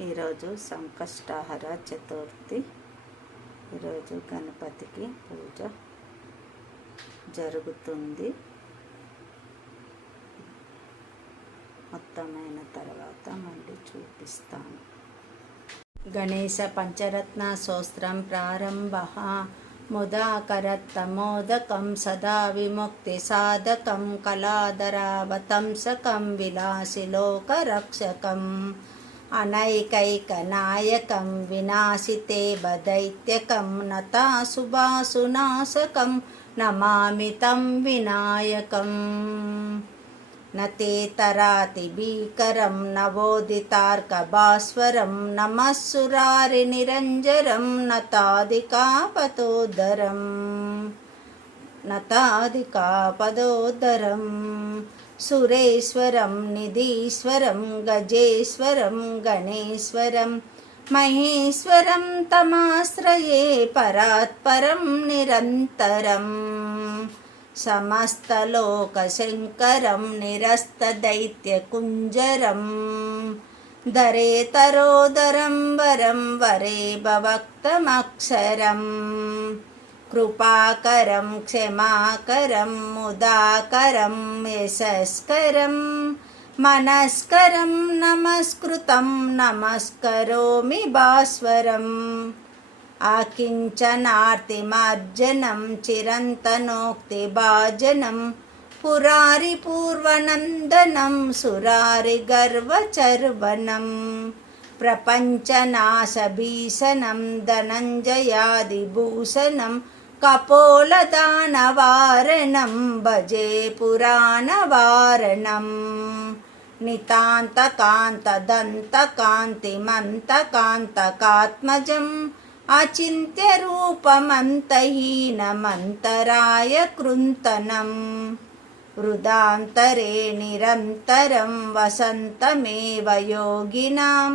ఈరోజు సంకష్టహర చతుర్థి. ఈరోజు గణపతికి పూజ జరుగుతుంది. మొత్తమైన తర్వాత మళ్ళీ చూపిస్తాను. గణేశ పంచరత్న స్తోత్రం ప్రారంభ. ముదాకరత్తమోదకం సదా విముక్తి సాధకం కళాధరావతంసకం విలాసిలోకరక్షకం అనైకైకనాయకం వినాశితే బదైత్యకం నతాశుభాసునాశకం నమామి తం వినాయకం. నతేతరాతి భీకరం నవోదితార్కభాస్వరం నమస్సురారి నిరంజరం నతాదికాపదోదరం సురేశ్వరం నిధీశ్వరం గజేశ్వరం గణేశ్వరం మహేశ్వరం తమాశ్రయే పరాత్పరం నిరంతరం సమస్తలోకశంకరం నిరస్తదైత్యకుంజరం ధరేతరోదరం వరం వరే భవక్తమక్షరం కృపాకరం క్షమాకరం ముదాకరం యశస్కరం మనస్కరం నమస్కృతం నమస్కరోమి భాస్వరం ఆకించనార్తిమార్జనం చిరంతనోక్తిభాజనం పురారి పూర్వనందనం సురారి గర్వచర్వణం ప్రపంచనాశభీషణం ధనంజయాదిభూషణం కపోలదానవారణం భజే పురాణవారణం నితాంతకాంతదంతకాంతిమంతకాంతకాత్మజం అచింత్య రూపమంతహీనమంతరాయ కృంతనం వృదాంతరే నిరంతరం వసంతమేవ యోగినాం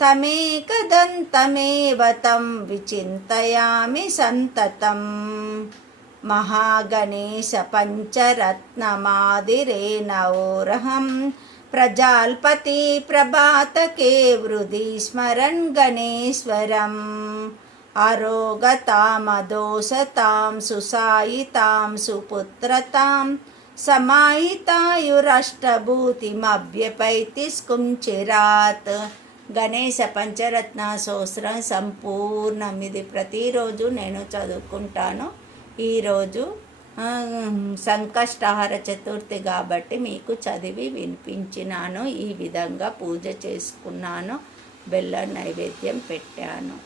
తమేకదంతమేవ తం విచింతయామి సంతతం. మహాగణేశ పంచరత్నమాదిరేణోరహం ప్రజాల్పతి ప్రభాతకే వృధి స్మరన్ గణేశ్వరం ఆరోగతామదోషతాం సుసాయితాం సుపుత్రతాం సమాహితాయురష్టభూతిమవ్యపైతిస్కుంచిరాత్. గణేశ పంచరత్న స్తోత్రం సంపూర్ణం. ఇది ప్రతిరోజు నేను చదువుకుంటాను. ఈరోజు సంకష్టహర చతుర్థి కాబట్టి మీకు చదివి వినిపించినాను. ఈ విధంగా పూజ చేసుకున్నాను, బెల్ల నైవేద్యం పెట్టాను.